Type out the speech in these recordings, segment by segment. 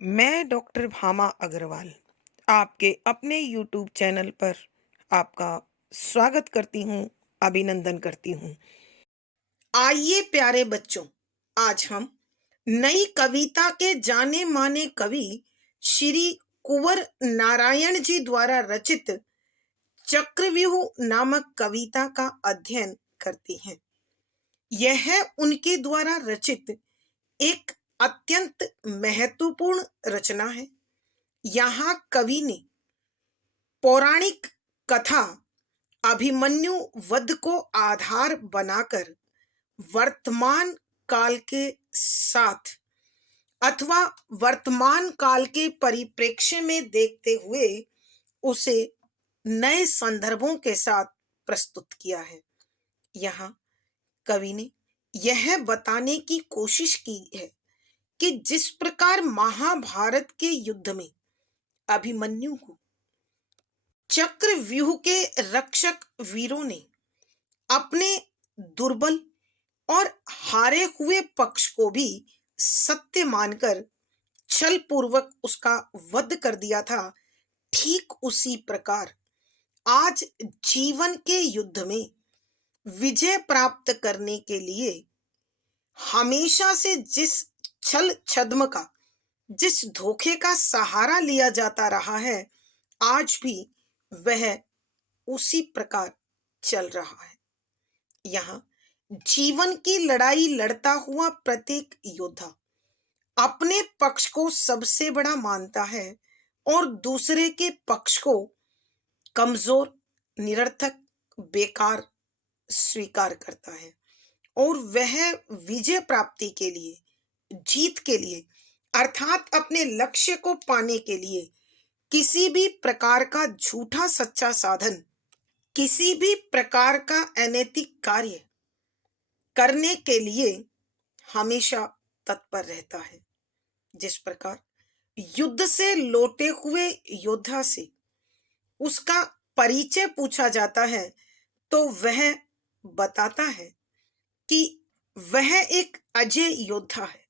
मैं डॉक्टर भामा अग्रवाल आपके अपने यूट्यूब चैनल पर आपका स्वागत करती हूँ, अभिनंदन करती हूँ। आइए प्यारे बच्चों, आज हम नई कविता के जाने माने कवि श्री कुंवर नारायण जी द्वारा रचित चक्रव्यूह नामक कविता का अध्ययन करते हैं। यह उनके द्वारा रचित एक अत्यंत महत्वपूर्ण रचना है। यहाँ कवि ने पौराणिक कथा अभिमन्यु वध को आधार बनाकर वर्तमान काल के साथ अथवा वर्तमान काल के परिप्रेक्ष्य में देखते हुए उसे नए संदर्भों के साथ प्रस्तुत किया है। यहाँ कवि ने यह बताने की कोशिश की है कि जिस प्रकार महाभारत के युद्ध में अभिमन्यु को चक्रव्यूह के रक्षक वीरों ने अपने दुर्बल और हारे हुए पक्ष को भी सत्य मानकर छल पूर्वक उसका वध कर दिया था, ठीक उसी प्रकार आज जीवन के युद्ध में विजय प्राप्त करने के लिए हमेशा से जिस छल छद्म का, जिस धोखे का सहारा लिया जाता रहा है, आज भी वह उसी प्रकार चल रहा है। यहाँ जीवन की लड़ाई लड़ता हुआ प्रत्येक योद्धा अपने पक्ष को सबसे बड़ा मानता है और दूसरे के पक्ष को कमजोर, निरर्थक, बेकार स्वीकार करता है और वह विजय प्राप्ति के लिए, जीत के लिए अर्थात अपने लक्ष्य को पाने के लिए किसी भी प्रकार का झूठा सच्चा साधन, किसी भी प्रकार का अनैतिक कार्य करने के लिए हमेशा तत्पर रहता है। जिस प्रकार युद्ध से लौटे हुए योद्धा से उसका परिचय पूछा जाता है तो वह बताता है कि वह एक अजय योद्धा है,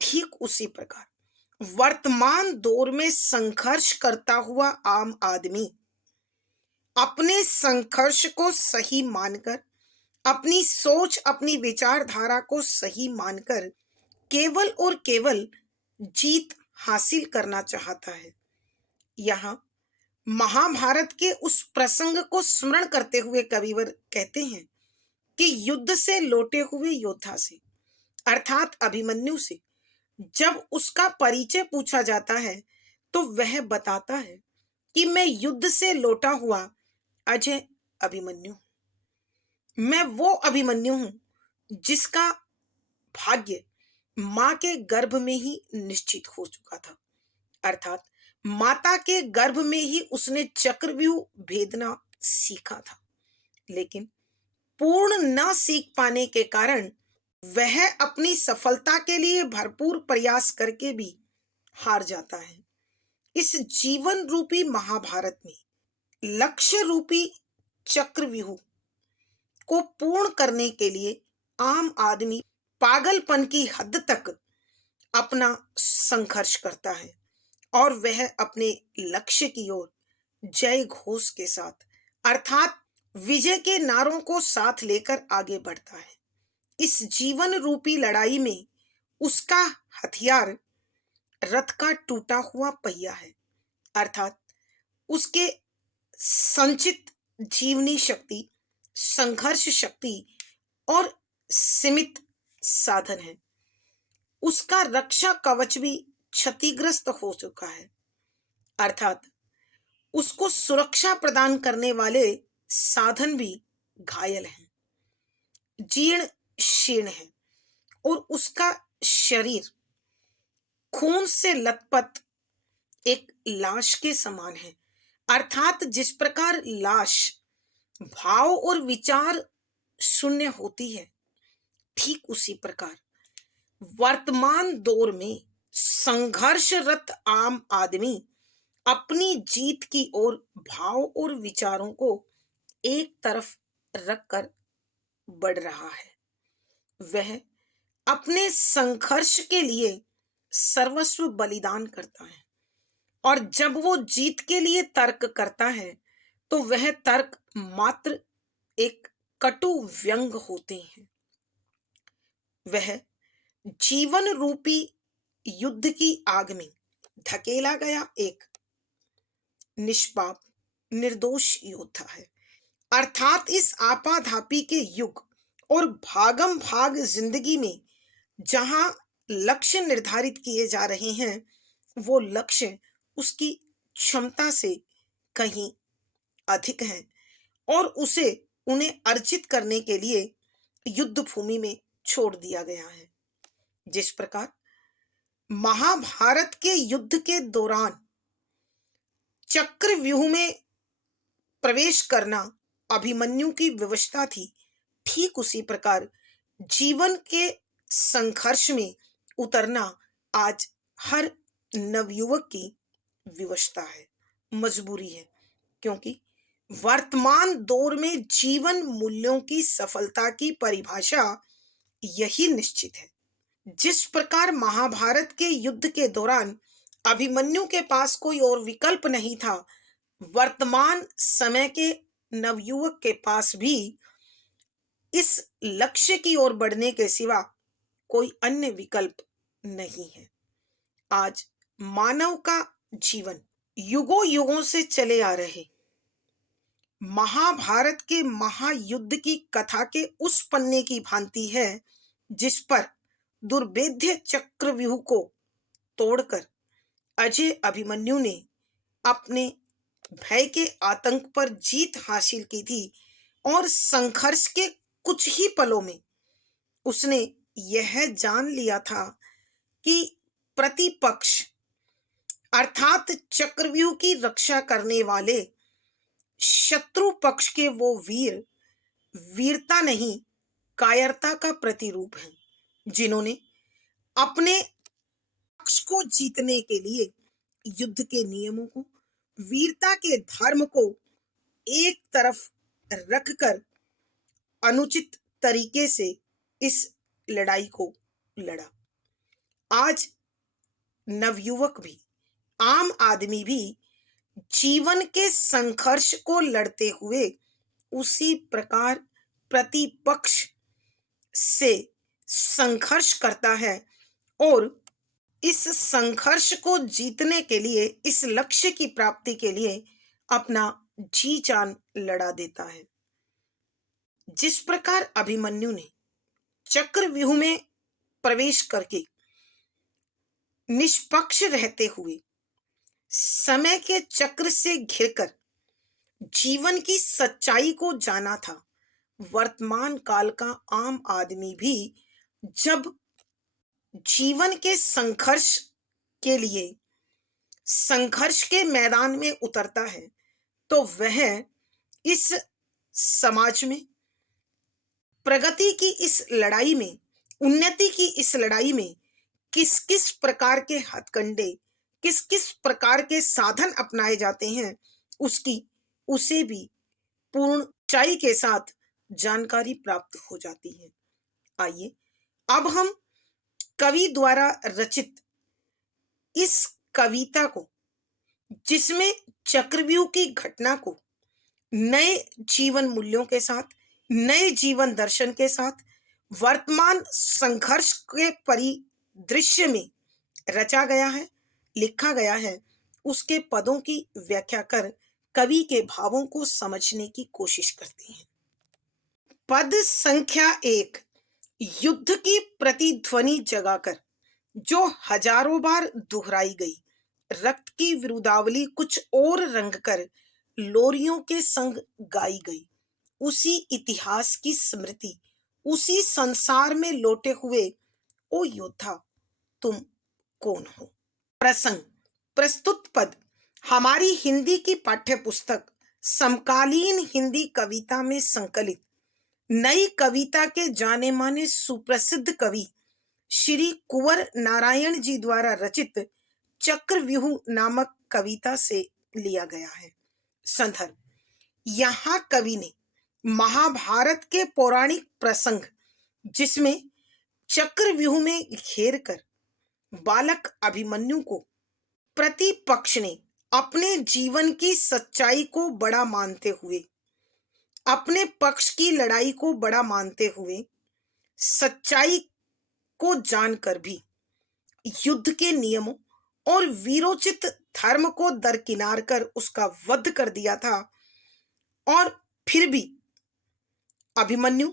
ठीक उसी प्रकार वर्तमान दौर में संघर्ष करता हुआ आम आदमी अपने संघर्ष को सही मानकर, अपनी सोच, अपनी विचारधारा को सही मानकर केवल और केवल जीत हासिल करना चाहता है। यहाँ महाभारत के उस प्रसंग को स्मरण करते हुए कविवर कहते हैं कि युद्ध से लौटे हुए योद्धा से अर्थात अभिमन्यु से जब उसका परिचय पूछा जाता है तो वह बताता है कि मैं युद्ध से लौटा हुआ अजय अभिमन्यु हूं। मैं वो अभिमन्यु हूं जिसका भाग्य मां के गर्भ में ही निश्चित हो चुका था, अर्थात माता के गर्भ में ही उसने चक्रव्यूह भेदना सीखा था, लेकिन पूर्ण न सीख पाने के कारण वह अपनी सफलता के लिए भरपूर प्रयास करके भी हार जाता है। इस जीवन रूपी महाभारत में लक्ष्य रूपी चक्रव्यूह को पूर्ण करने के लिए आम आदमी पागलपन की हद तक अपना संघर्ष करता है और वह अपने लक्ष्य की ओर जय घोष के साथ अर्थात विजय के नारों को साथ लेकर आगे बढ़ता है। इस जीवन रूपी लड़ाई में उसका हथियार रथ का टूटा हुआ पहिया है, अर्थात उसके संचित जीवनी शक्ति, संघर्ष शक्ति और सीमित साधन है। उसका रक्षा कवच भी क्षतिग्रस्त हो चुका है, अर्थात उसको सुरक्षा प्रदान करने वाले साधन भी घायल हैं, जीर्ण शीर्ण है और उसका शरीर खून से लथपथ एक लाश के समान है। अर्थात जिस प्रकार लाश भाव और विचार शून्य होती है, ठीक उसी प्रकार वर्तमान दौर में संघर्षरत आम आदमी अपनी जीत की ओर भाव और विचारों को एक तरफ रखकर बढ़ रहा है। वह अपने संघर्ष के लिए सर्वस्व बलिदान करता है, और जब वो जीत के लिए तर्क करता है तो वह तर्क मात्र एक कटु व्यंग होते हैं। वह जीवन रूपी युद्ध की आग में धकेला गया एक निष्पाप निर्दोष योद्धा है। अर्थात इस आपाधापी के युग और भागम भाग जिंदगी में जहां लक्ष्य निर्धारित किए जा रहे हैं, वो लक्ष्य उसकी क्षमता से कहीं अधिक है, और उन्हें अर्जित करने के लिए युद्ध भूमि में छोड़ दिया गया है। जिस प्रकार महाभारत के युद्ध के दौरान चक्रव्यूह में प्रवेश करना अभिमन्यु की विवशता थी, ठीक उसी प्रकार जीवन के संघर्ष में उतरना आज हर नवयुवक की विवशता है, मजबूरी है। क्योंकि वर्तमान दौर में जीवन मूल्यों की सफलता की परिभाषा यही निश्चित है। जिस प्रकार महाभारत के युद्ध के दौरान अभिमन्यु के पास कोई और विकल्प नहीं था, वर्तमान समय के नवयुवक के पास भी इस लक्ष्य की ओर बढ़ने के सिवा कोई अन्य विकल्प नहीं है। आज मानव का जीवन युगों युगों से चले आ रहे महाभारत के महायुद्ध की कथा के उस पन्ने की भांति है जिस पर दुर्भेद्य चक्रव्यूह को तोड़कर अजय अभिमन्यु ने अपने भय के आतंक पर जीत हासिल की थी, और संघर्ष के कुछ ही पलों में उसने यह जान लिया था कि प्रतिपक्ष अर्थात चक्रव्यूह की रक्षा करने वाले शत्रु पक्ष के वो वीर वीरता नहीं कायरता का प्रतिरूप हैं, जिन्होंने अपने पक्ष को जीतने के लिए युद्ध के नियमों को, वीरता के धर्म को एक तरफ रखकर अनुचित तरीके से इस लड़ाई को लड़ा। आज नवयुवक भी, आम आदमी भी जीवन के संघर्ष को लड़ते हुए उसी प्रकार प्रतिपक्ष से संघर्ष करता है, और इस संघर्ष को जीतने के लिए, इस लक्ष्य की प्राप्ति के लिए अपना जी जान लड़ा देता है। जिस प्रकार अभिमन्यु ने चक्रव्यूह में प्रवेश करके निष्पक्ष रहते हुए समय के चक्र से घिरकर जीवन की सच्चाई को जाना था, वर्तमान काल का आम आदमी भी जब जीवन के संघर्ष के लिए संघर्ष के मैदान में उतरता है तो वह इस समाज में प्रगति की इस लड़ाई में, उन्नति की इस लड़ाई में किस किस प्रकार के हथकंडे, किस किस प्रकार के साधन अपनाए जाते हैं, उसे भी पूर्ण ऊंचाई के साथ जानकारी प्राप्त हो जाती है। आइए अब हम कवि द्वारा रचित इस कविता को, जिसमें चक्रव्यूह की घटना को नए जीवन मूल्यों के साथ, नए जीवन दर्शन के साथ, वर्तमान संघर्ष के परिदृश्य में रचा गया है, लिखा गया है, उसके पदों की व्याख्या कर कवि के भावों को समझने की कोशिश करते हैं। पद संख्या 1 युद्ध की प्रतिध्वनि जगाकर जो हजारों बार दोहराई गई, रक्त की विरुदावली कुछ और रंग कर लोरियों के संग गाई गई, उसी इतिहास की स्मृति, उसी संसार में लौटे हुए ओ योद्धा तुम कौन हो। प्रसंग प्रस्तुत पद हमारी हिंदी की पाठ्य पुस्तक समकालीन हिंदी कविता में संकलित नई कविता के जाने माने सुप्रसिद्ध कवि श्री कुंवर नारायण जी द्वारा रचित चक्रव्यूह नामक कविता से लिया गया है। संदर्भ, यहाँ कवि ने महाभारत के पौराणिक प्रसंग जिसमें चक्रव्यूह में घेर कर बालक अभिमन्यु को प्रतिपक्ष ने अपने जीवन की सच्चाई को बड़ा मानते हुए, अपने पक्ष की लड़ाई को बड़ा मानते हुए, सच्चाई को जानकर भी युद्ध के नियमों और वीरोचित धर्म को दरकिनार कर उसका वध कर दिया था। और फिर भी अभिमन्यु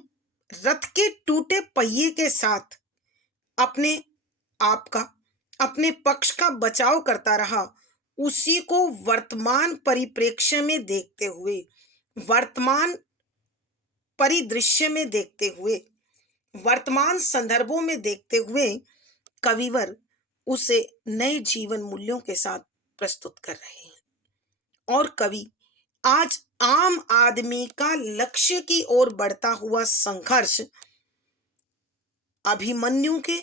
रथ के टूटे पहिए के साथ अपने आप का, अपने पक्ष का बचाव करता रहा। उसी को वर्तमान परिप्रेक्ष्य में देखते हुए, वर्तमान परिदृश्य में देखते हुए, वर्तमान संदर्भों में देखते हुए कविवर उसे नए जीवन मूल्यों के साथ प्रस्तुत कर रहे हैं। और कवि आज आम आदमी का लक्ष्य की ओर बढ़ता हुआ संघर्ष अभिमन्यु के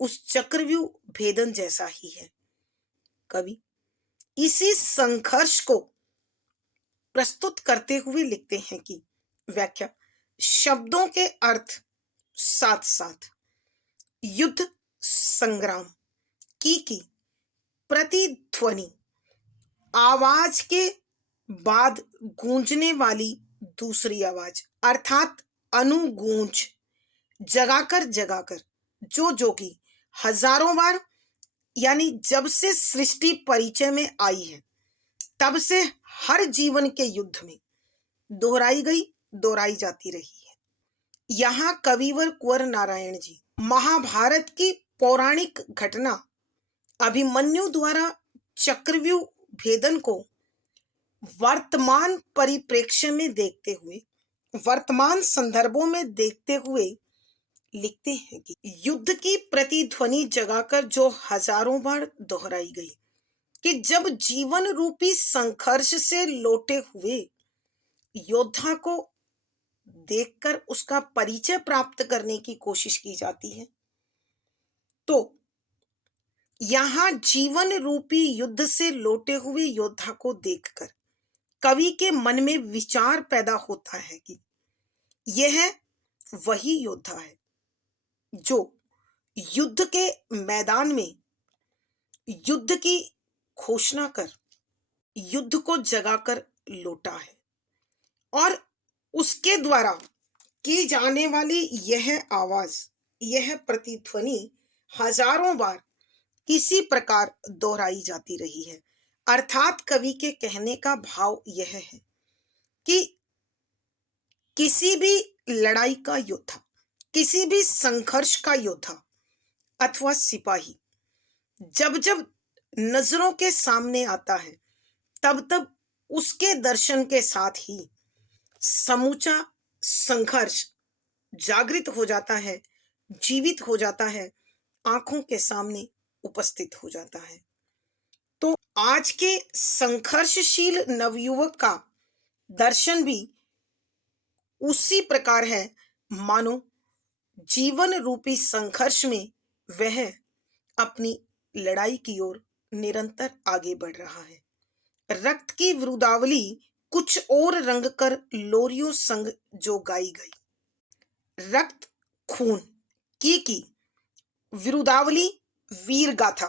उस चक्रव्यूह भेदन जैसा ही है। कवि इसी संघर्ष को प्रस्तुत करते हुए लिखते हैं कि व्याख्या, शब्दों के अर्थ साथ साथ युद्ध संग्राम की प्रतिध्वनि, आवाज के बाद गूंजने वाली दूसरी आवाज अर्थात अनुगूंज, जगाकर जगाकर, जो कि हजारों बार, यानी जब से सृष्टि परिचय में आई है तब से हर जीवन के युद्ध में दोहराई गई, दोहराई जाती रही है। यहाँ कविवर कुंवर नारायण जी महाभारत की पौराणिक घटना अभिमन्यु द्वारा चक्रव्यूह भेदन को वर्तमान परिप्रेक्ष्य में देखते हुए, वर्तमान संदर्भों में देखते हुए लिखते हैं कि युद्ध की प्रतिध्वनि जगाकर जो हजारों बार दोहराई गई कि जब जीवन रूपी संघर्ष से लौटे हुए योद्धा को देखकर उसका परिचय प्राप्त करने की कोशिश की जाती है, तो यहां जीवन रूपी युद्ध से लौटे हुए योद्धा को देखकर कवि के मन में विचार पैदा होता है कि यह वही योद्धा है जो युद्ध के मैदान में युद्ध की घोषणा कर युद्ध को जगाकर लौटा है। और उसके द्वारा की जाने वाली यह आवाज, यह प्रतिध्वनि हजारों बार इसी प्रकार दोहराई जाती रही है। अर्थात कवि के कहने का भाव यह है कि किसी भी लड़ाई का योद्धा, किसी भी संघर्ष का योद्धा अथवा सिपाही जब जब नजरों के सामने आता है तब तब उसके दर्शन के साथ ही समूचा संघर्ष जागृत हो जाता है, जीवित हो जाता है, आंखों के सामने उपस्थित हो जाता है। तो आज के संघर्षशील नवयुवक का दर्शन भी उसी प्रकार है, मानो जीवन रूपी संघर्ष में वह अपनी लड़ाई की ओर निरंतर आगे बढ़ रहा है। रक्त की विरुदावली कुछ और रंग कर लोरियों संग जो गाई गई। रक्त खून की विरुदावली वीर गाथा,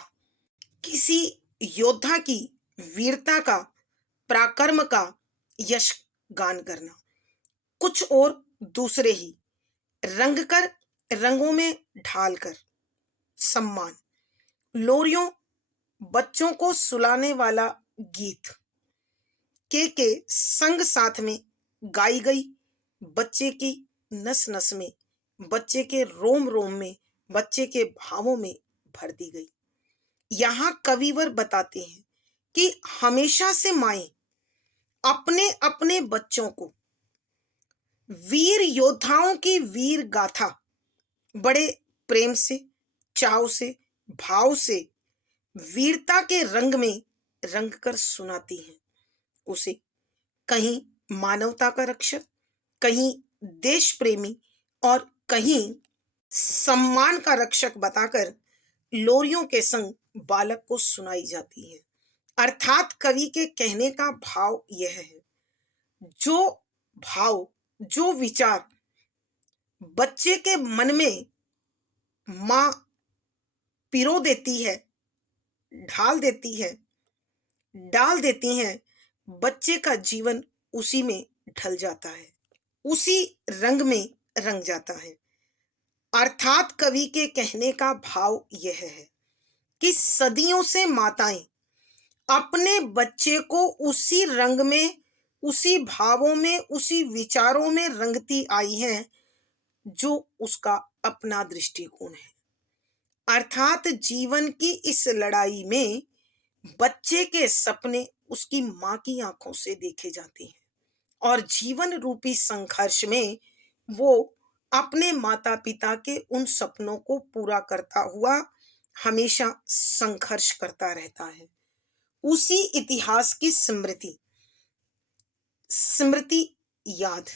किसी योद्धा की वीरता का, पराक्रम का यश गान करना। कुछ और दूसरे ही रंग कर, रंगों में ढालकर सम्मान। लोरियों बच्चों को सुलाने वाला गीत के संग साथ में गाई गई, बच्चे की नस नस में, बच्चे के रोम रोम में, बच्चे के भावों में भर दी गई। यहाँ कविवर बताते हैं कि हमेशा से माएं अपने अपने बच्चों को वीर योद्धाओं की वीर गाथा बड़े प्रेम से, चाव से, भाव से, वीरता के रंग में रंग कर सुनाती हैं। उसे कहीं मानवता का रक्षक, कहीं देश प्रेमी और कहीं सम्मान का रक्षक बताकर लोरियों के संग बालक को सुनाई जाती है। अर्थात कवि के कहने का भाव यह है, जो भाव, जो विचार बच्चे के मन में माँ पिरो देती है, ढाल देती है, डाल देती हैं, बच्चे का जीवन उसी में ढल जाता है, उसी रंग में रंग जाता है। अर्थात कवि के कहने का भाव यह है कि सदियों से माताएं अपने बच्चे को उसी रंग में, उसी भावों में, उसी विचारों में रंगती आई हैं जो उसका अपना दृष्टिकोण है। अर्थात जीवन की इस लड़ाई में बच्चे के सपने उसकी माँ की आंखों से देखे जाते हैं और जीवन रूपी संघर्ष में वो अपने माता पिता के उन सपनों को पूरा करता हुआ हमेशा संघर्ष करता रहता है। उसी इतिहास की स्मृति स्मृति याद,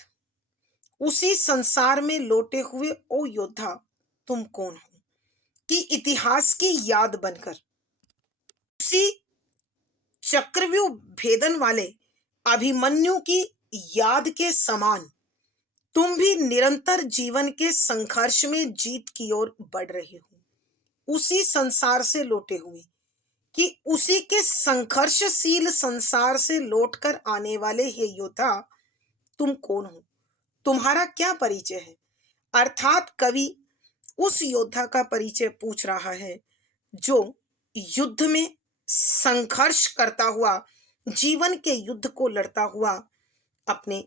उसी संसार में लौटे हुए ओ योद्धा तुम कौन हो कि इतिहास की याद बनकर, उसी चक्रव्यूह भेदन वाले अभिमन्यु की याद के समान तुम भी निरंतर जीवन के संघर्ष में जीत की ओर बढ़ रहे हो। उसी संसार से लौटे हुए कि उसी के संघर्षशील संसार से लौटकर आने वाले हे योद्धा तुम कौन हो, तुम्हारा क्या परिचय है। अर्थात कवि उस योद्धा का परिचय पूछ रहा है जो युद्ध में संघर्ष करता हुआ, जीवन के युद्ध को लड़ता हुआ अपने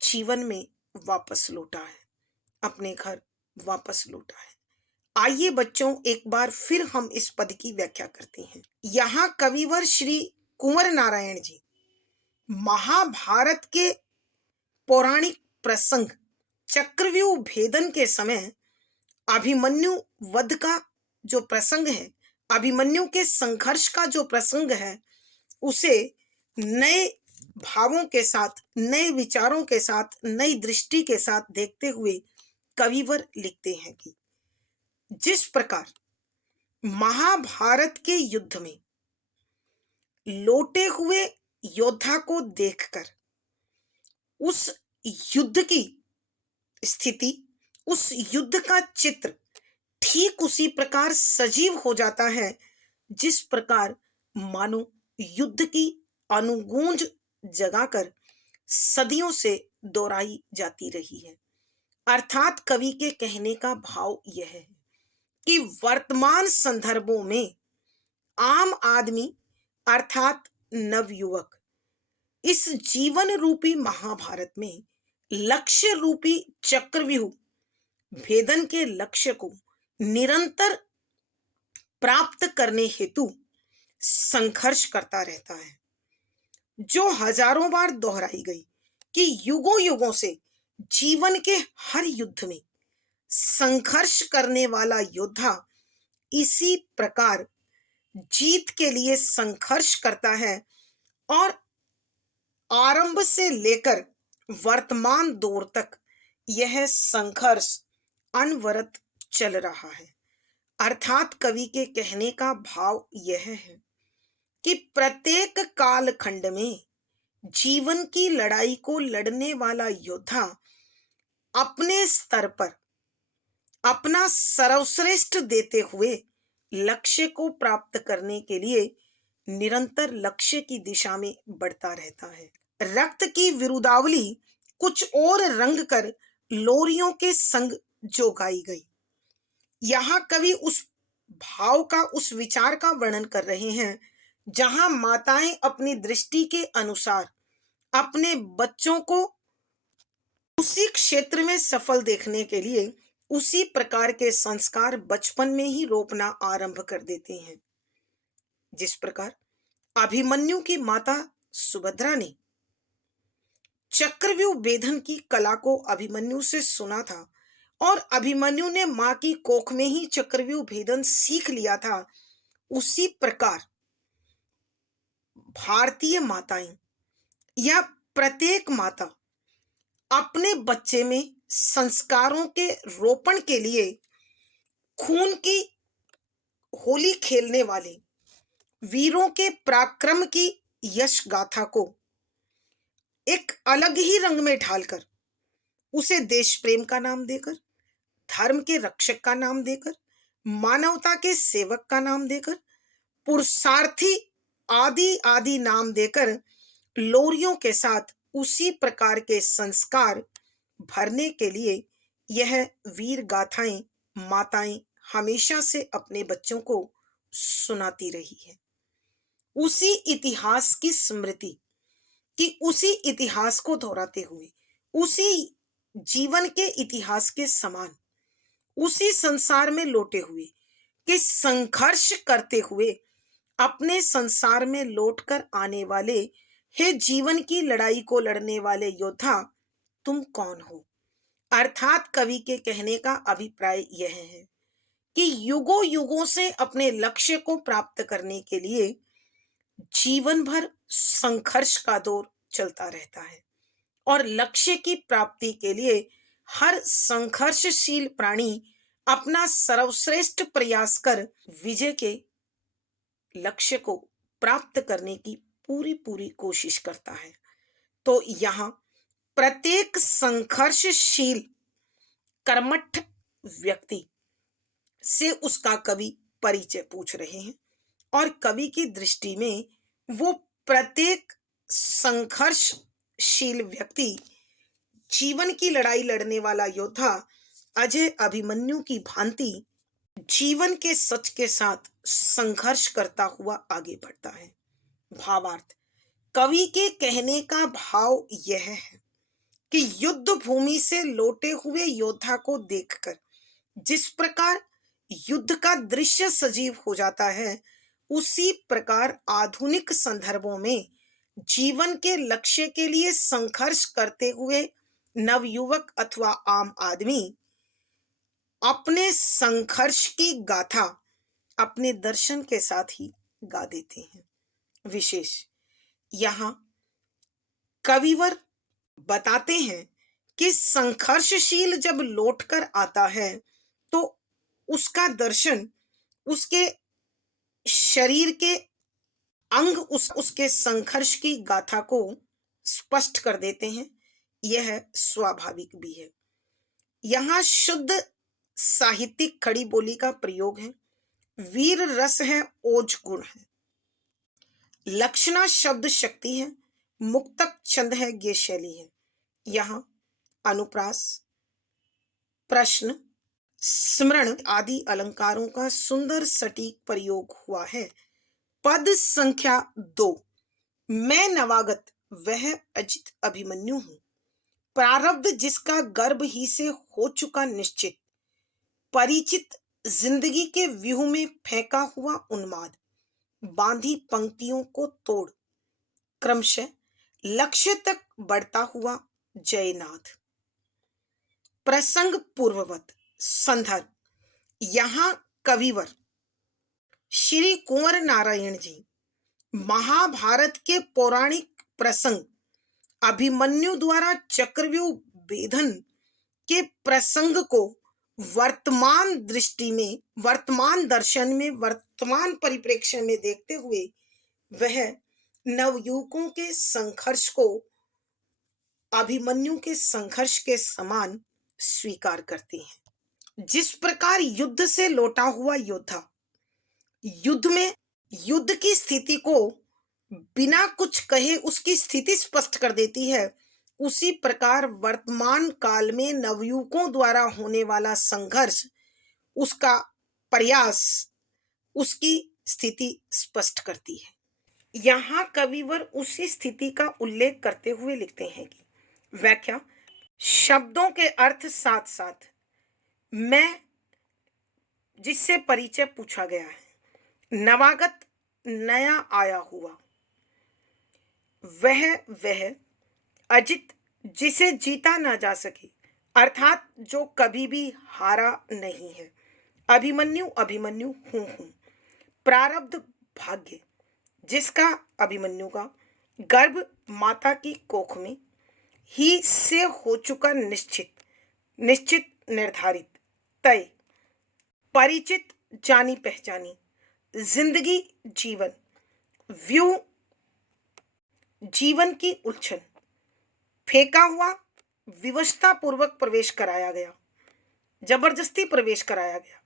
जीवन में वापस लौटा है, अपने घर वापस लौटा है। आइए बच्चों, एक बार फिर हम इस पद की व्याख्या करते हैं। यहाँ कविवर श्री कुंवर नारायण जी महाभारत के पौराणिक प्रसंग चक्रव्यूह भेदन के समय अभिमन्यु वध का जो प्रसंग है, अभिमन्यु के संघर्ष का जो प्रसंग है, उसे नए भावों के साथ, नए विचारों के साथ, नई दृष्टि के साथ देखते हुए कविवर लिखते हैं कि जिस प्रकार महाभारत के युद्ध में लौटे हुए योद्धा को देखकर उस युद्ध की स्थिति, उस युद्ध का चित्र ठीक उसी प्रकार सजीव हो जाता है जिस प्रकार मानो युद्ध की अनुगूंज जगाकर सदियों से दोहराई जाती रही है। अर्थात कवि के कहने का भाव यह है कि वर्तमान संदर्भों में आम आदमी अर्थात नवयुवक इस जीवन रूपी महाभारत में लक्ष्य रूपी चक्रव्यूह भेदन के लक्ष्य को निरंतर प्राप्त करने हेतु संघर्ष करता रहता है, जो हजारों बार दोहराई गई कि युगों युगों से जीवन के हर युद्ध में संघर्ष करने वाला योद्धा इसी प्रकार जीत के लिए संघर्ष करता है और आरंभ से लेकर वर्तमान दौर तक यह संघर्ष अनवरत चल रहा है। अर्थात कवि के कहने का भाव यह है कि प्रत्येक कालखंड में जीवन की लड़ाई को लड़ने वाला योद्धा अपने स्तर पर अपना सर्वश्रेष्ठ देते हुए लक्ष्य को प्राप्त करने के लिए निरंतर लक्ष्य की दिशा में बढ़ता रहता है। रक्त की विरुदावली कुछ और रंग कर लोरियों के संग जो गाई गई। यहाँ कवि उस भाव का, उस विचार का वर्णन कर रहे हैं जहां माताएं अपनी दृष्टि के अनुसार अपने बच्चों को उसी क्षेत्र में सफल देखने के लिए उसी प्रकार के संस्कार बचपन में ही रोपना आरंभ कर देते हैं। जिस प्रकार अभिमन्यु की माता सुभद्रा ने चक्रव्यूह भेदन की कला को अभिमन्यु से सुना था और अभिमन्यु ने मां की कोख में ही चक्रव्यूह भेदन सीख लिया था, उसी प्रकार भारतीय माताएं या प्रत्येक माता अपने बच्चे में संस्कारों के रोपण के लिए खून की होली खेलने वाले वीरों के पराक्रम की यश गाथा को एक अलग ही रंग में ढालकर उसे देश प्रेम का नाम देकर, धर्म के रक्षक का नाम देकर, मानवता के सेवक का नाम देकर, पुरुषार्थी आदि आदि नाम देकर लोरियों के साथ उसी प्रकार के संस्कार भरने के लिए यह वीर गाथाएं माताएं हमेशा से अपने बच्चों को सुनाती रही है। उसी इतिहास की स्मृति कि उसी इतिहास को दोहराते हुए, उसी जीवन के इतिहास के समान, उसी संसार में लौटे हुए कि संघर्ष करते हुए अपने संसार में लौटकर आने वाले, हे जीवन की लड़ाई को लड़ने वाले योद्धा, तुम कौन हो। अर्थात कवि के कहने का अभिप्राय यह है कि युगों युगों से अपने लक्ष्य को प्राप्त करने के लिए जीवन भर संघर्ष का दौर चलता रहता है और लक्ष्य की प्राप्ति के लिए हर संघर्षशील प्राणी अपना सर्वश्रेष्ठ प्रयास कर विजय के लक्ष्य को प्राप्त करने की पूरी पूरी कोशिश करता है। तो यहाँ प्रत्येक संघर्षशील कर्मठ व्यक्ति से उसका कवि परिचय पूछ रहे हैं और कवि की दृष्टि में वो प्रत्येक संघर्षशील व्यक्ति, जीवन की लड़ाई लड़ने वाला योद्धा अजय अभिमन्यु की भांति जीवन के सच के साथ संघर्ष करता हुआ आगे बढ़ता है। भावार्थ, कवि के कहने का भाव यह है कि युद्ध भूमि से लौटे हुए योद्धा को देखकर जिस प्रकार युद्ध का दृश्य सजीव हो जाता है, उसी प्रकार आधुनिक संदर्भों में जीवन के लक्ष्य के लिए संघर्ष करते हुए नवयुवक अथवा आम आदमी अपने संघर्ष की गाथा अपने दर्शन के साथ ही गा देते हैं। विशेष यहाँ कविवर बताते हैं कि संघर्षशील जब लौटकर आता है तो उसका दर्शन उसके शरीर के अंग उसके संघर्ष की गाथा को स्पष्ट कर देते हैं। यह स्वाभाविक भी है। यहाँ शुद्ध साहित्यिक खड़ी बोली का प्रयोग है, वीर रस है, ओज गुण है, लक्षणा शब्द शक्ति है, मुक्तक छंद है, गे शैली है। यहाँ अनुप्रास, प्रश्न, स्मरण आदि अलंकारों का सुंदर सटीक प्रयोग हुआ है। पद संख्या 2, मैं नवागत वह अजित अभिमन्यु हूं, प्रारब्ध जिसका गर्भ ही से हो चुका निश्चित, परिचित जिंदगी के व्यूह में फेंका हुआ उन्माद, बांधी पंक्तियों को तोड़ क्रमशः लक्ष्य तक बढ़ता हुआ जयनाथ। प्रसंग पूर्ववत। संदर्भ, यहाँ कविवर श्री कुंवर नारायण जी महाभारत के पौराणिक प्रसंग अभिमन्यु द्वारा चक्रव्यूह भेदन के प्रसंग को वर्तमान दृष्टि में, वर्तमान दर्शन में, वर्तमान परिप्रेक्ष्य में देखते हुए वह नवयुवकों के संघर्ष को अभिमन्यु के संघर्ष के समान स्वीकार करते हैं। जिस प्रकार युद्ध से लौटा हुआ योद्धा युद्ध में युद्ध की स्थिति को बिना कुछ कहे उसकी स्थिति स्पष्ट कर देती है, उसी प्रकार वर्तमान काल में नवयुवकों द्वारा होने वाला संघर्ष, उसका प्रयास, उसकी स्थिति स्पष्ट करती है। यहाँ कविवर उसी स्थिति का उल्लेख करते हुए लिखते हैं कि व्याख्या, शब्दों के अर्थ साथ साथ मैं जिससे परिचय पूछा गया है, नवागत नया आया हुआ, वह अजित जिसे जीता ना जा सके, अर्थात जो कभी भी हारा नहीं है, अभिमन्यु हूं, प्रारब्ध भाग्य जिसका अभिमन्यु का गर्भ माता की कोख में ही से हो चुका निश्चित निर्धारित तय, परिचित जानी पहचानी, जिंदगी जीवन व्यू जीवन की उलझन, फेंका हुआ विवशता पूर्वक प्रवेश कराया गया, जबरदस्ती प्रवेश कराया गया,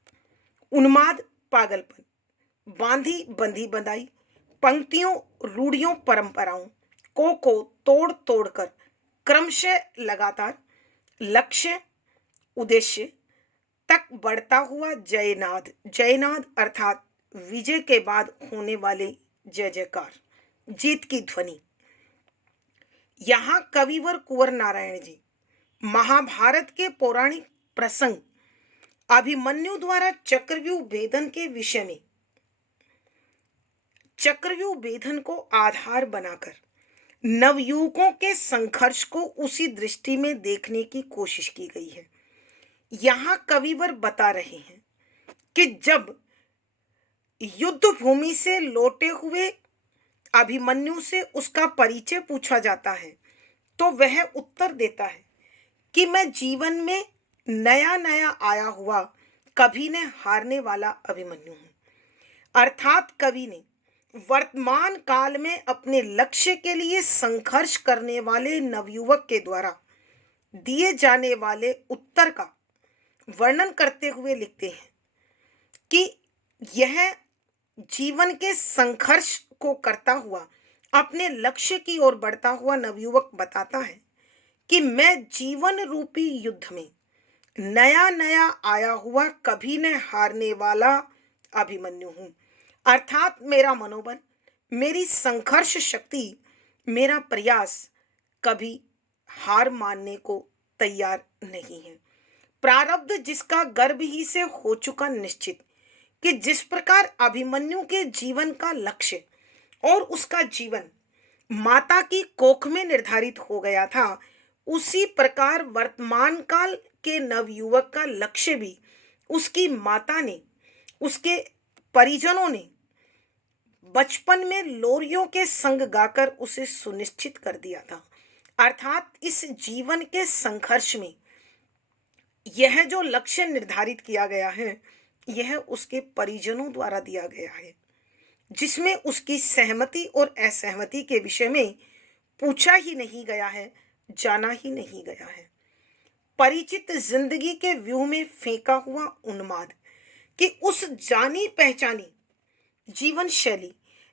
उन्माद, पागलपन, बांधी बंधी बंधाई, पंक्तियों, रूढ़ियों, परंपराओं को तोड़ तोड़ कर क्रमशः लगातार लक्ष्य, उद्देश्य तक बढ़ता हुआ जयनाद, जयनाद अर्थात विजय के बाद होने वाले जय जयकार, जीत की ध्वनि। यहाँ कविवर कुंवर नारायण जी महाभारत के पौराणिक प्रसंग अभिमन्यु द्वारा चक्रव्यूह भेदन के विषय में चक्रव्यूह भेदन को आधार बनाकर नवयुवकों के संघर्ष को उसी दृष्टि में देखने की कोशिश की गई है। यहाँ कविवर बता रहे हैं कि जब युद्ध भूमि से लौटे हुए अभिमन्यु से उसका परिचय पूछा जाता है तो वह उत्तर देता है कि मैं जीवन में नया नया आया हुआ कभी न हारने वाला अभिमन्यु हूं। अर्थात कवि ने वर्तमान काल में अपने लक्ष्य के लिए संघर्ष करने वाले नवयुवक के द्वारा दिए जाने वाले उत्तर का वर्णन करते हुए लिखते हैं कि यह जीवन के संघर्ष को करता हुआ अपने लक्ष्य की ओर बढ़ता हुआ नवयुवक बताता है कि मैं जीवन रूपी युद्ध में नया नया आया हुआ कभी न हारने वाला अभिमन्यु हूं। अर्थात मेरा मनोबल, मेरी संघर्ष शक्ति, मेरा प्रयास कभी हार मानने को तैयार नहीं है। प्रारब्ध जिसका गर्भ ही से हो चुका निश्चित कि जिस प्रकार अभिमन्यु के जीवन का लक्ष्य और उसका जीवन माता की कोख में निर्धारित हो गया था, उसी प्रकार वर्तमान काल के नवयुवक का लक्ष्य भी उसकी माता ने, उसके परिजनों ने बचपन में लोरियों के संग गाकर उसे सुनिश्चित कर दिया था। अर्थात इस जीवन के संघर्ष में यह जो लक्ष्य निर्धारित किया गया है, यह उसके परिजनों द्वारा दिया गया है, जिसमें उसकी सहमति और असहमति के विषय में पूछा ही नहीं गया है, जाना ही नहीं गया है। परिचित जिंदगी के व्यूह में फेंका हुआ उन्माद कि उस जानी पहचानी जीवन शैली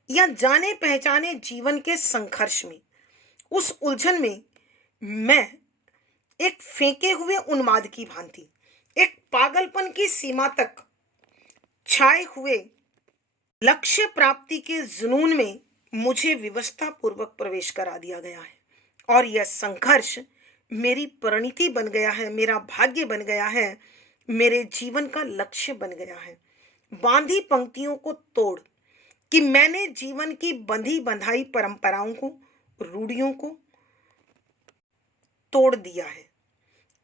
या जाने पहचाने जीवन के संघर्ष में, उस उलझन में मैं एक फेंके हुए उन्माद की भांति, एक पागलपन की सीमा तक छाए हुए लक्ष्य प्राप्ति के जुनून में मुझे विवशता पूर्वक प्रवेश करा दिया गया है और यह संघर्ष मेरी परिणति बन गया है, मेरा भाग्य बन गया है, मेरे जीवन का लक्ष्य बन गया है। बांधी पंक्तियों को तोड़ कि मैंने जीवन की बंधी बंधाई परंपराओं को, रूढ़ियों को तोड़ दिया है।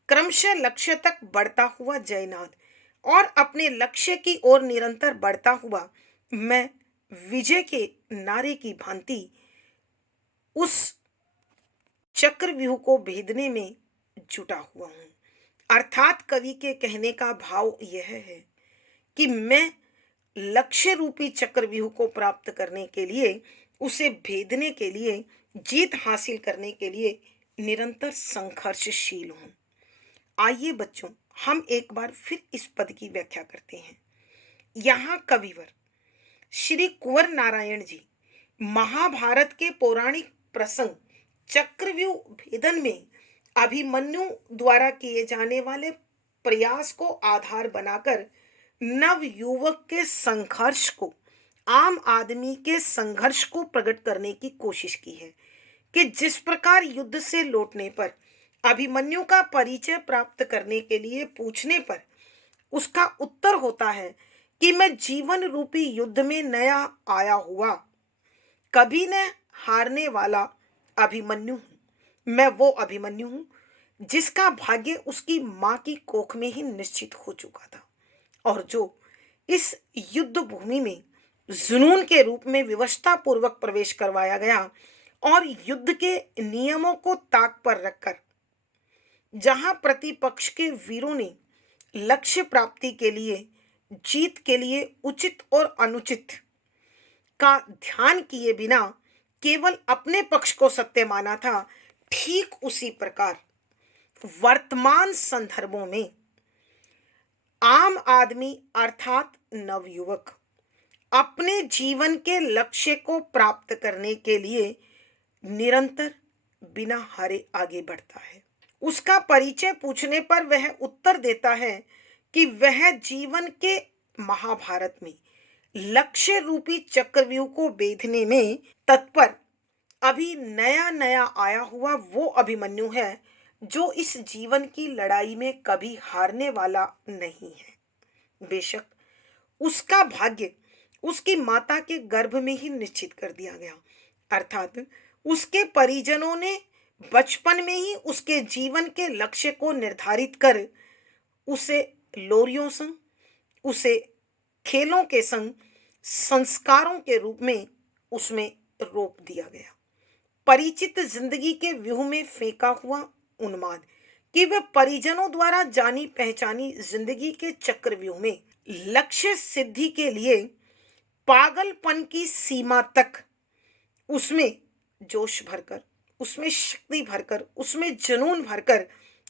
क्रमशः लक्ष्य तक बढ़ता हुआ जयनाद और अपने लक्ष्य की ओर निरंतर बढ़ता हुआ मैं विजय के नारे की भांति उस चक्रव्यूह को भेदने में जुटा हुआ हूं। अर्थात कवि के कहने का भाव यह है कि मैं लक्ष्य रूपी चक्रव्यूह को प्राप्त करने के लिए, उसे भेदने के लिए, जीत हासिल करने के लिए निरंतर संघर्षशील हूं। आइए बच्चों, हम एक बार फिर इस पद की व्याख्या करते हैं। यहाँ कविवर श्री कुंवर नारायण जी महाभारत के पौराणिक प्रसंग चक्रव्यूह भेदन में अभिमन्यु द्वारा किए जाने वाले प्रयास को आधार बनाकर नवयुवक के संघर्ष को, आम आदमी के संघर्ष को प्रकट करने की कोशिश की है कि जिस प्रकार युद्ध से लौटने पर अभिमन्यु का परिचय प्राप्त करने के लिए पूछने पर उसका उत्तर होता है कि मैं जीवन रूपी युद्ध में नया आया हुआ कभी न हारने वाला अभिमन्यु हूं। मैं वो अभिमन्यु हूं जिसका भाग्य उसकी मां की कोख में ही निश्चित हो चुका था और जो इस युद्ध भूमि में जुनून के रूप में विवशता पूर्वक प्रवेश करवाया गया और युद्ध के नियमों को ताक पर रखकर जहां प्रतिपक्ष के वीरों ने लक्ष्य प्राप्ति के लिए, जीत के लिए उचित और अनुचित का ध्यान किए बिना केवल अपने पक्ष को सत्य माना था, ठीक उसी प्रकार वर्तमान संदर्भों में आम आदमी अर्थात नवयुवक अपने जीवन के लक्ष्य को प्राप्त करने के लिए निरंतर बिना हारे आगे बढ़ता है। उसका परिचय पूछने पर वह उत्तर देता है कि वह जीवन के महाभारत में लक्ष्य रूपी चक्रव्यूह को बेधने में तत्पर अभी नया नया आया हुआ वो अभिमन्यु है जो इस जीवन की लड़ाई में कभी हारने वाला नहीं है। बेशक उसका भाग्य उसकी माता के गर्भ में ही निश्चित कर दिया गया, अर्थात उसके परिजनों ने बचपन में ही उसके जीवन के लक्ष्य को निर्धारित कर उसे लोरियों संग, उसे खेलों के संग संस्कारों के रूप में उसमें रोप दिया गया। परिचित जिंदगी के व्यूह में फेंका हुआ उन्माद कि वह परिजनों द्वारा जानी पहचानी जिंदगी के चक्रव्यूह में लक्ष्य सिद्धि के लिए पागलपन की सीमा तक उसमें जोश भरकर, उसमें शक्ति भरकर, उसमें जुनून भरकर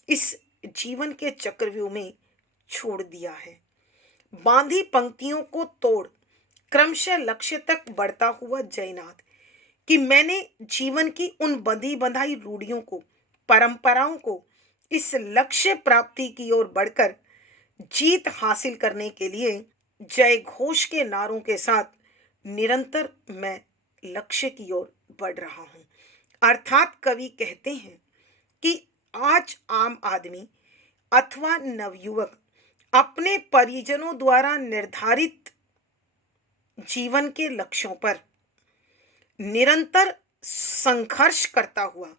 इस जीवन के चक्रव्यूह में छोड़ दिया है। बांधी पंक्तियों को तोड़ क्रमशः लक्ष्य तक बढ़ता हुआ जयनाथ कि मैंने जीवन की उन बंधी बंधाई रूढ़ियों को, परंपराओं को इस लक्ष्य प्राप्ति की ओर बढ़कर जीत हासिल करने के लिए जय घोष के नारों के साथ निरंतर मैं लक्ष्य की ओर बढ़ रहा हूं। अर्थात कवि कहते हैं कि आज आम आदमी अथवा नवयुवक अपने परिजनों द्वारा निर्धारित जीवन के लक्ष्यों पर निरंतर संघर्ष करता हुआ,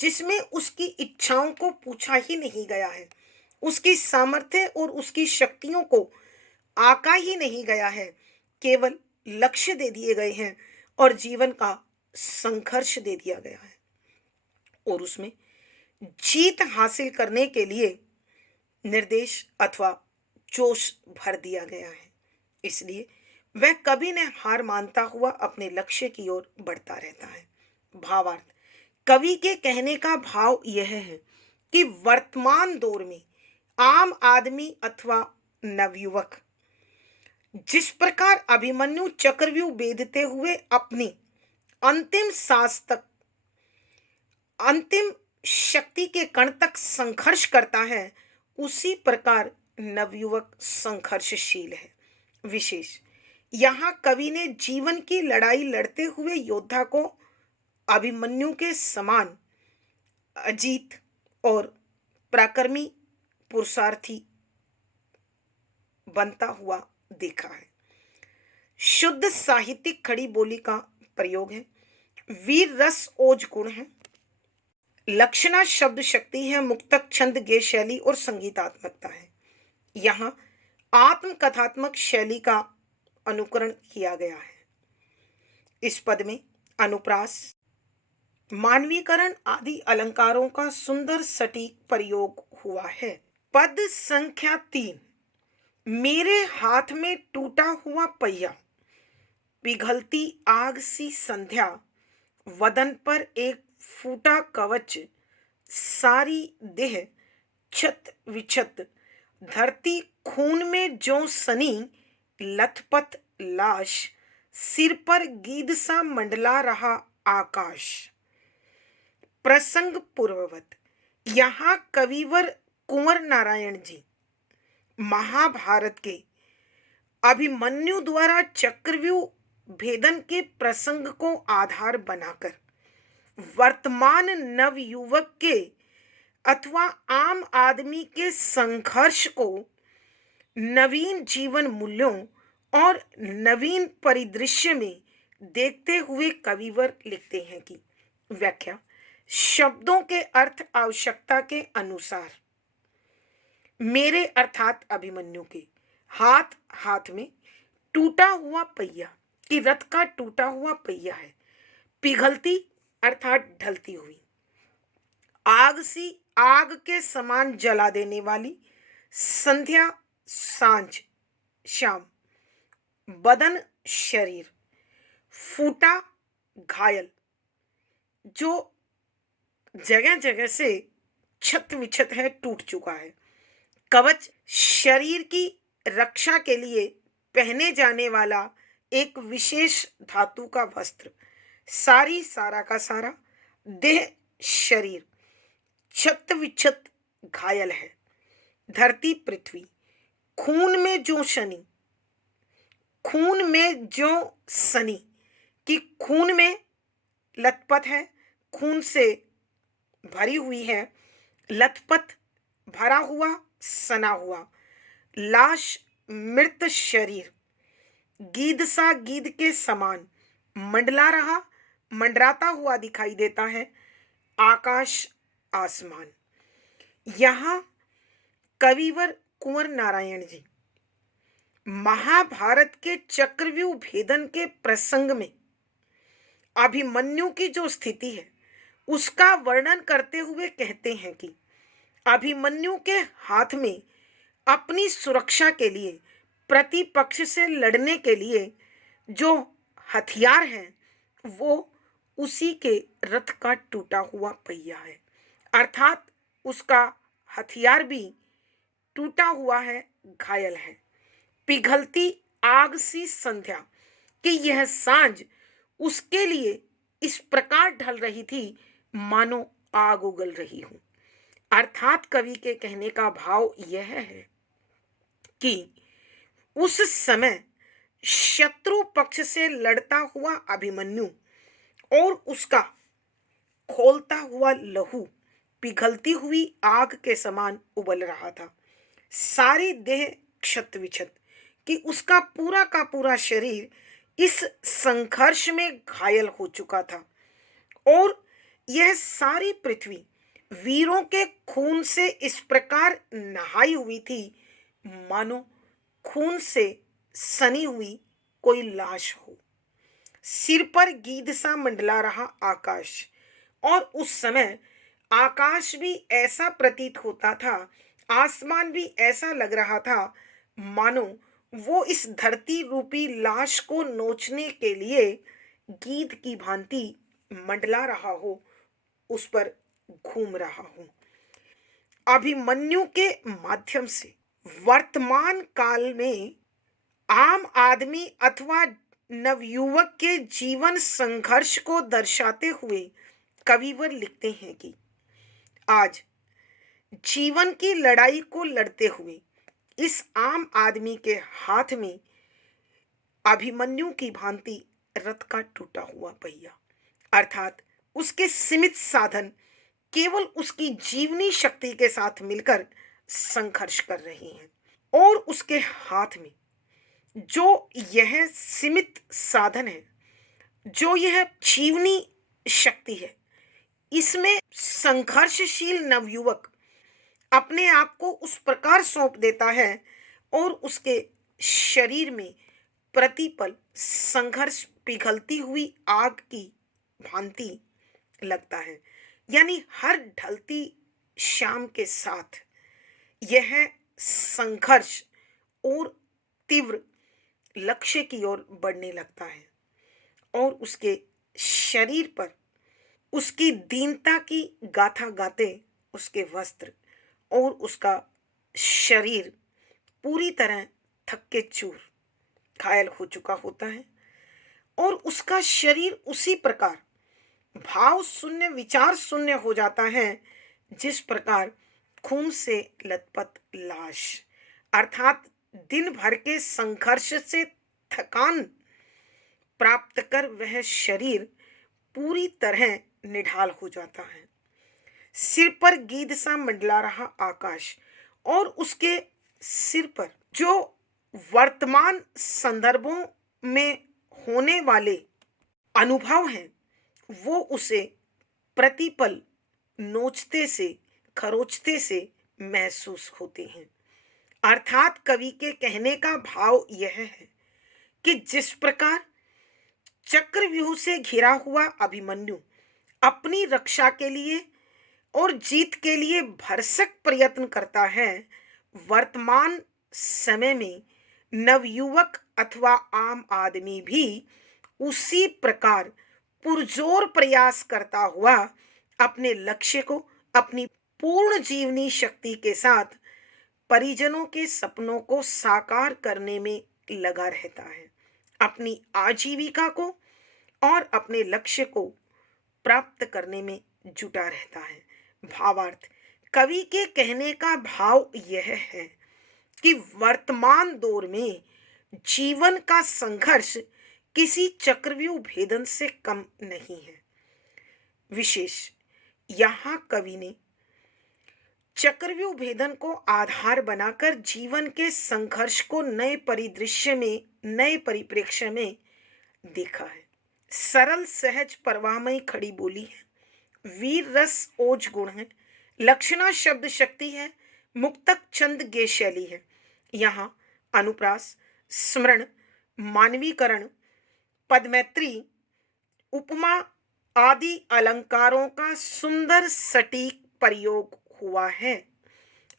जिसमें उसकी इच्छाओं को पूछा ही नहीं गया है, उसकी सामर्थ्य और उसकी शक्तियों को आका ही नहीं गया है, केवल लक्ष्य दे दिए गए हैं और जीवन का संघर्ष दे दिया गया है और उसमें जीत हासिल करने के लिए निर्देश अथवा जोश भर दिया गया है। इसलिए वह कभी न हार मानता हुआ अपने लक्ष्य की ओर बढ़ता रहता है। भावार्थ, कवि के कहने का भाव यह है कि वर्तमान दौर में आम आदमी अथवा नवयुवक जिस प्रकार अभिमन्यु चक्रव्यूह बेधते हुए अपनी अंतिम सांस तक, अंतिम शक्ति के कण तक संघर्ष करता है, उसी प्रकार नवयुवक संघर्षशील है। विशेष यहाँ कवि ने जीवन की लड़ाई लड़ते हुए योद्धा को अभिमन्यु के समान अजीत और पराक्रमी पुरुषार्थी बनता हुआ देखा है। शुद्ध साहित्यिक खड़ी बोली का प्रयोग है। वीर रस ओज गुण है। लक्षणा शब्द शक्ति है। मुक्तक छंद गेय शैली और संगीतात्मकता है। यहाँ आत्मकथात्मक शैली का अनुकरण किया गया है। इस पद में अनुप्रास, मानवीकरण आदि अलंकारों का सुंदर सटीक प्रयोग हुआ है। पद संख्या 3। मेरे हाथ में टूटा हुआ पहिया, पिघलती आग सी संध्या, वदन पर एक फूटा कवच, सारी देह छत विछत, धरती खून में जो सनी, लथपथ लाश, सिर पर गीद सा मंडला रहा आकाश। प्रसंग पूर्ववत यहाँ कविवर कुंवर नारायण जी महाभारत के अभिमन्यु द्वारा चक्रव्यूह भेदन के प्रसंग को आधार बनाकर वर्तमान नवयुवक के अथवा आम आदमी के संघर्ष को नवीन जीवन मूल्यों और नवीन परिदृश्य में देखते हुए कविवर लिखते हैं कि व्याख्या शब्दों के अर्थ आवश्यकता के अनुसार मेरे अर्थात अभिमन्यु के हाथ हाथ में टूटा हुआ पहिया कि रथ का टूटा हुआ पहिया है। पिघलती अर्थात ढलती हुई, आग सी आग के समान जला देने वाली, संध्या सांझ शाम, बदन शरीर, फूटा घायल जो जगह जगह से छत विछत है, टूट चुका है, कवच शरीर की रक्षा के लिए पहने जाने वाला एक विशेष धातु का वस्त्र, सारा का सारा देह शरीर क्षत विक्षत घायल है। धरती पृथ्वी खून में जो शनि, खून में जो शनि कि खून में लथपथ है, खून से भरी हुई है, लथपथ, भरा हुआ, सना हुआ, लाश, मृत शरीर, गीध सा गीध के समान मंडराता हुआ दिखाई देता है आकाश, आसमान। यहाँ कविवर कुंवर नारायण जी महाभारत के चक्रव्यूह भेदन के प्रसंग में अभिमन्यु की जो स्थिति है उसका वर्णन करते हुए कहते हैं कि अभिमन्यु के हाथ में अपनी सुरक्षा के लिए, प्रतिपक्ष से लड़ने के लिए जो हथियार है वो उसी के रथ का टूटा हुआ पहिया है, अर्थात उसका हथियार भी टूटा हुआ है, घायल है। पिघलती आग सी संध्या कि यह सांझ उसके लिए इस प्रकार ढल रही थी मानो आग उगल रही हो। अर्थात कवि के कहने का भाव यह है कि उस समय शत्रु पक्ष से लड़ता हुआ अभिमन्यु और उसका खोलता हुआ लहू पिघलती हुई आग के समान उबल रहा था। सारी देह क्षत विक्षत कि उसका पूरा का पूरा शरीर इस संघर्ष में घायल हो चुका था और यह सारी पृथ्वी वीरों के खून से इस प्रकार नहाई हुई थी मानो खून से सनी हुई कोई लाश हो। सिर पर गीध सा मंडला रहा आकाश, और उस समय आकाश भी ऐसा प्रतीत होता था, आसमान भी ऐसा लग रहा था मानो वो इस धरती रूपी लाश को नोचने के लिए गीध की भांति मंडला रहा हो, उस पर घूम रहा हो। अभिमन्यु के माध्यम से वर्तमान काल में आम आदमी अथवा नवयुवक के जीवन संघर्ष को दर्शाते हुए कविवर लिखते हैं कि आज जीवन की लड़ाई को लड़ते हुए इस आम आदमी के हाथ में अभिमन्यु की भांति रथ का टूटा हुआ पहिया, अर्थात उसके सीमित साधन केवल उसकी जीवनी शक्ति के साथ मिलकर संघर्ष कर रहे हैं और उसके हाथ में जो यह सीमित साधन है, जो यह जीवनी शक्ति है, इसमें संघर्षशील नवयुवक अपने आप को उस प्रकार सौंप देता है और उसके शरीर में प्रतिपल संघर्ष पिघलती हुई आग की भांति लगता है। यानी हर ढलती शाम के साथ यह संघर्ष और तीव्र लक्ष्य की ओर बढ़ने लगता है और उसके शरीर पर उसकी दीनता की गाथा गाते उसके वस्त्र और उसका शरीर पूरी तरह थक्के चूर घायल हो चुका होता है और उसका शरीर उसी प्रकार भाव शून्य, विचार शून्य हो जाता है जिस प्रकार खून से लथपथ लाश, अर्थात दिन भर के संघर्ष से थकान प्राप्त कर वह शरीर पूरी तरह निढाल हो जाता है। सिर पर गीध सा मंडला रहा आकाश और उसके सिर पर जो वर्तमान संदर्भों में होने वाले अनुभव हैं वो उसे प्रतिपल नोचते से, खरोचते से महसूस होते हैं। अर्थात कवि के कहने का भाव यह है कि जिस प्रकार चक्रव्यूह से घिरा हुआ अभिमन्यु अपनी रक्षा के लिए और जीत के लिए भरसक प्रयत्न करता है, वर्तमान समय में नवयुवक अथवा आम आदमी भी उसी प्रकार पुरजोर प्रयास करता हुआ अपने लक्ष्य को अपनी पूर्ण जीवनी शक्ति के साथ परिजनों के सपनों को साकार करने में लगा रहता है, अपनी आजीविका को और अपने लक्ष्य को प्राप्त करने में जुटा रहता है। भावार्थ: कवि के कहने का भाव यह है कि वर्तमान दौर में जीवन का संघर्ष किसी चक्रव्यूह भेदन से कम नहीं है। विशेष यहाँ कवि ने चक्रव्यूह भेदन को आधार बनाकर जीवन के संघर्ष को नए परिदृश्य में, नए परिप्रेक्ष्य में देखा है। सरल सहज परवाहमयी खड़ी बोली है, वीर रस ओज गुण है, लक्षणा शब्द शक्ति है, मुक्तक छंद गे शैली है। यहाँ अनुप्रास, स्मरण, मानवीकरण, पदमैत्री, उपमा आदि अलंकारों का सुंदर सटीक प्रयोग हुआ है।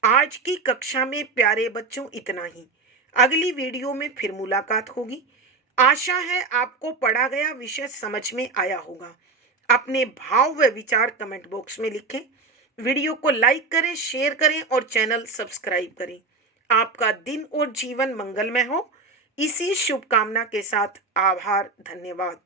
आज की कक्षा में प्यारे बच्चों इतना ही। अगली वीडियो में फिर मुलाकात होगी। आशा है आपको पढ़ा गया विषय समझ में आया होगा। अपने भाव व विचार कमेंट बॉक्स में लिखें। वीडियो को लाइक करें, शेयर करें और चैनल सब्सक्राइब करें। आपका दिन और जीवन मंगलमय हो, इसी शुभकामना के साथ आभार, धन्यवाद।